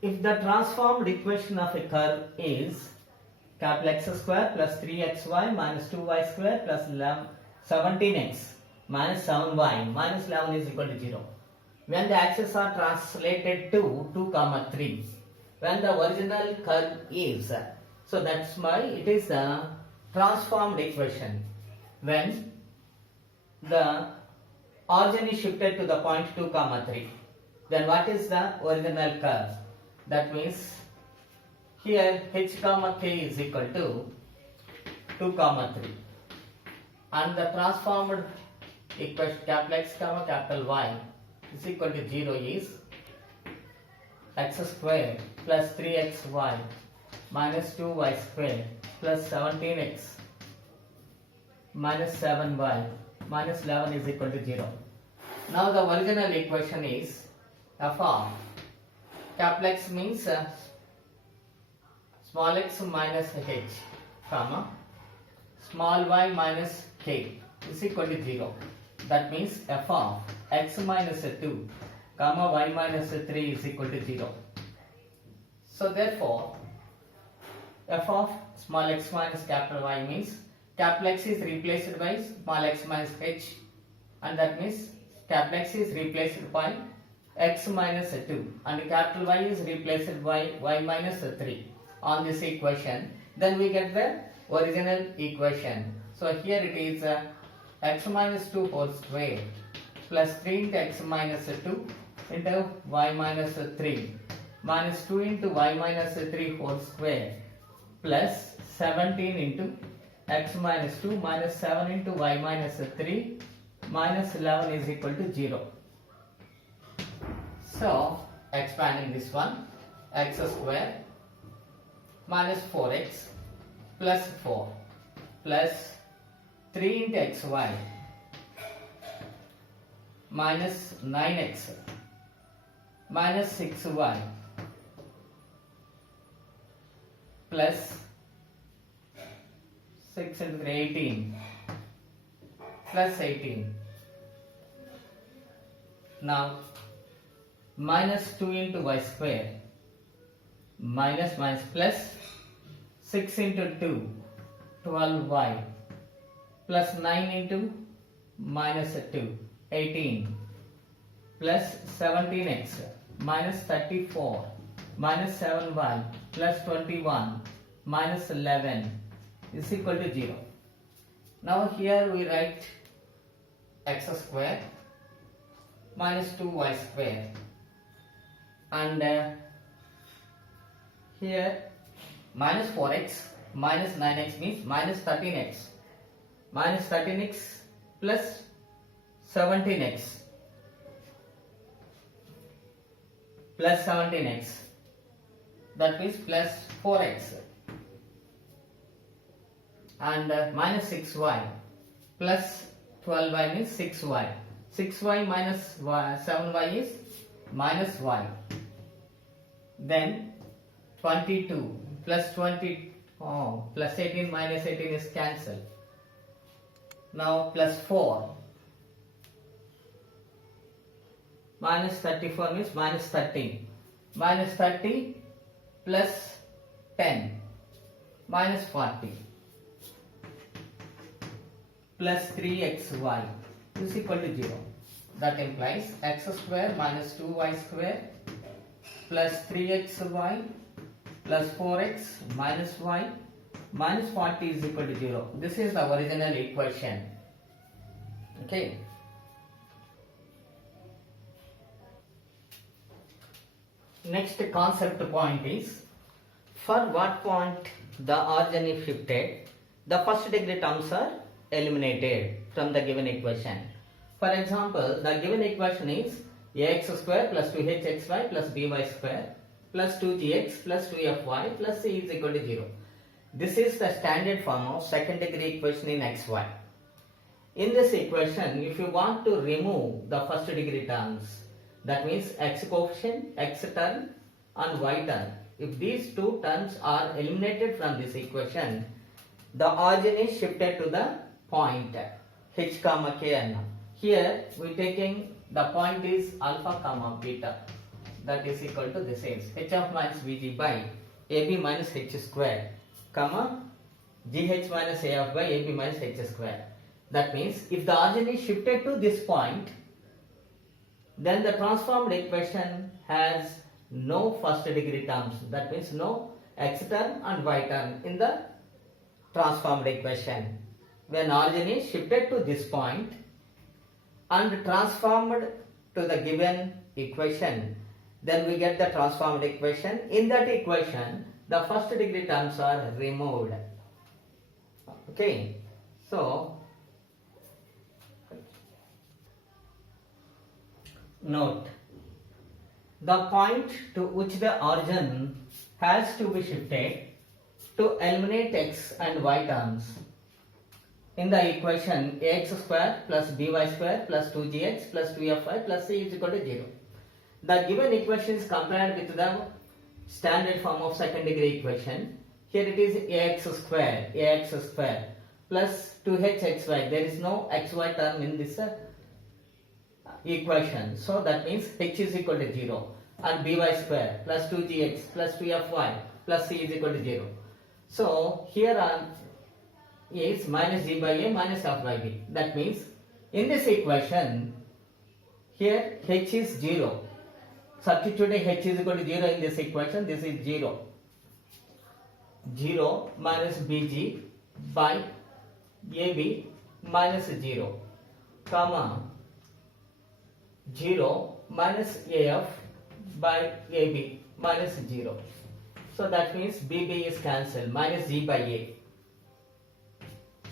If the transformed equation of a curve is capital X square plus 3xy minus 2y square plus 17x minus 7y minus 11 is equal to 0. When the axes are translated to 2, 3. When the original curve is, so that's why it is the transformed equation. When the origin is shifted to the point 2, 3. Then what is the original curve? That means here h, k is equal to 2, 3. And the transformed equation capital X, capital Y is equal to 0 is x square plus 3xy minus 2y square plus 17x minus 7y minus 11 is equal to 0. Now the original equation is f of capital X means small x minus h, comma, small y minus k is equal to 0. That means f of x minus 2, comma, y minus 3 is equal to 0. So therefore, f of small x minus capital Y means capital X is replaced by small x minus h, and that means capital X is replaced by x minus 2 and capital Y is replaced by y minus 3 on this equation. Then we get the original equation. So here it is x minus 2 whole square plus 3 into x minus 2 into y minus 3 minus 2 into y minus 3 whole square plus 17 into x minus 2 minus 7 into y minus 3 minus 11 is equal to 0. So expanding this one, x square minus 4x plus 4 plus 3 into xy minus 9x minus 6y plus 6 into 3, 18 plus 18. Now minus 2 into y square minus plus 6 into 2, 12y plus 9 into minus 2, 18 plus 17x minus 34 minus 7y plus 21 minus 11 is equal to 0. Now here we write x square minus 2y square, and here minus 4x minus 9x means minus 13x plus 17x plus 17x, that means plus 4x, and minus 6y plus 12y means 6y. 6y minus 7y is minus y. Then 22 plus 20, plus 18 minus 18 is cancelled. Now plus 4 minus 34 means minus 30. Minus 30 plus 10 minus 40 plus 3xy is equal to 0. That implies x square minus 2y square plus 3xy plus 4x minus y minus 40 is equal to 0. This is the original equation. Okay. Next concept point is, for what point the origin is shifted, the first degree terms are eliminated from the given equation. For example, the given equation is ax square plus 2hxy plus by square plus 2gx plus 2fy plus c is equal to 0. This is the standard form of second degree equation in xy. In this equation, if you want to remove the first degree terms, that means x coefficient, x term and y term, if these two terms are eliminated from this equation, the origin is shifted to the point h comma k. Here we taking the point is alpha comma beta. that is equal to this is h of minus bg by ab minus h square, comma gh minus a of by ab minus h square. That means if the origin is shifted to this point, then the transformed equation has no first degree terms. That means no x term and y term in the transformed equation. When origin is shifted to this point and transformed to the given equation, then we get the transformed equation. In that equation, the first degree terms are removed. Okay, so note, the point to which the origin has to be shifted to eliminate x and y terms. In the equation ax square plus by square plus 2gx plus 2fy plus c is equal to 0. The given equation is compared with the standard form of second degree equation. Here it is ax square plus 2hxy. There is no xy term in this equation. So that means h is equal to 0 and by square plus 2gx plus 2fy plus c is equal to 0. So here on is minus g by a minus f by b. That means in this equation, here h is 0. Substituting h is equal to 0 in this equation, this is 0. 0 minus bg by ab minus 0, comma 0 minus af by ab minus 0. So that means bb is cancelled, minus g by a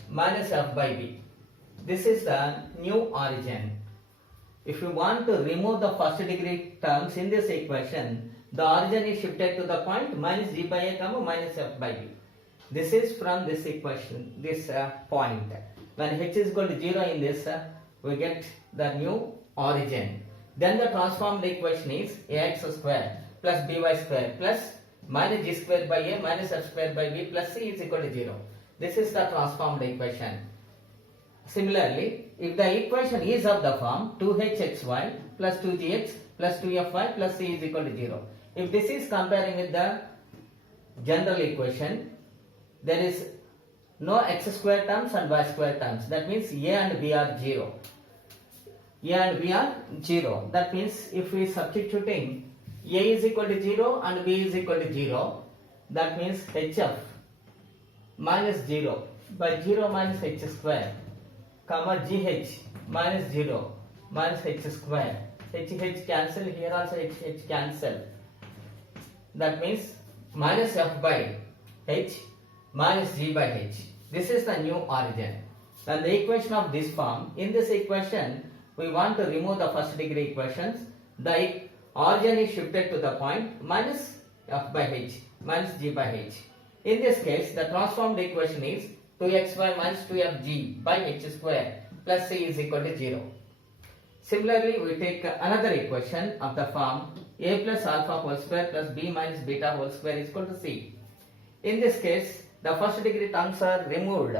minus f by b. This is the new origin. If you want to remove the first degree terms in this equation, the origin is shifted to the point minus g by a comma minus f by b. This is from this equation, this point. When h is equal to 0 in this, we get the new origin. Then the transformed equation is ax square plus by square plus minus g square by a minus f square by b plus c is equal to 0. This is the transformed equation. Similarly, if the equation is of the form 2hxy plus 2gx plus 2fy plus c is equal to 0. If this is comparing with the general equation, there is no x square terms and y square terms. That means a and b are 0. A and b are 0. That means if we substituting a is equal to 0 and b is equal to 0, that means hf minus 0 by 0 minus h square, comma gh minus 0 minus h square. H cancel, here also h cancel. That means minus f by h minus g by h. This is the new origin. Then the equation of this form, in this equation we want to remove the first degree equations. The origin is shifted to the point minus f by h minus g by h. In this case, the transformed equation is 2xy minus 2fg by h square plus c is equal to 0. Similarly, we take another equation of the form a plus alpha whole square plus b minus beta whole square is equal to c. In this case, the first degree terms are removed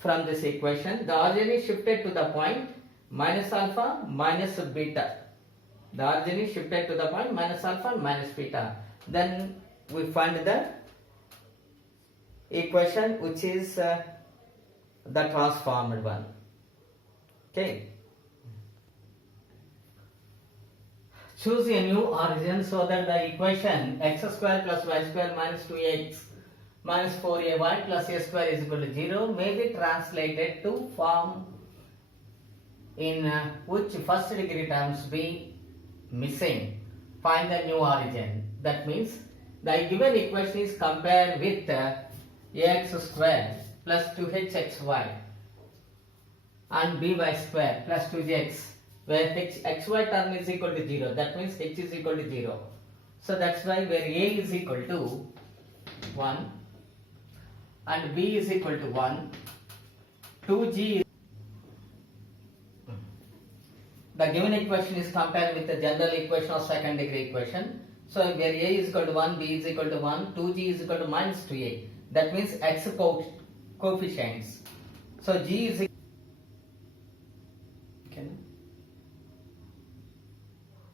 from this equation. The origin is shifted to the point minus alpha minus beta. The origin is shifted to the point minus alpha and minus beta. Then we find the equation which is the transformed one. Okay. Choose a new origin so that the equation x square plus y square minus 2x minus 4ay plus a square is equal to 0 may be translated to form in which first degree terms be missing. Find the new origin. That means the given equation is compared with ax square plus 2hxy and by square plus 2gx, where xy term is equal to 0. That means h is equal to 0. So that's why where a is equal to 1 and b is equal to 1, 2g. The given equation is compared with the general equation of second degree equation. So where a is equal to 1, b is equal to 1, 2g is equal to minus 2a. That means x coefficients. So g is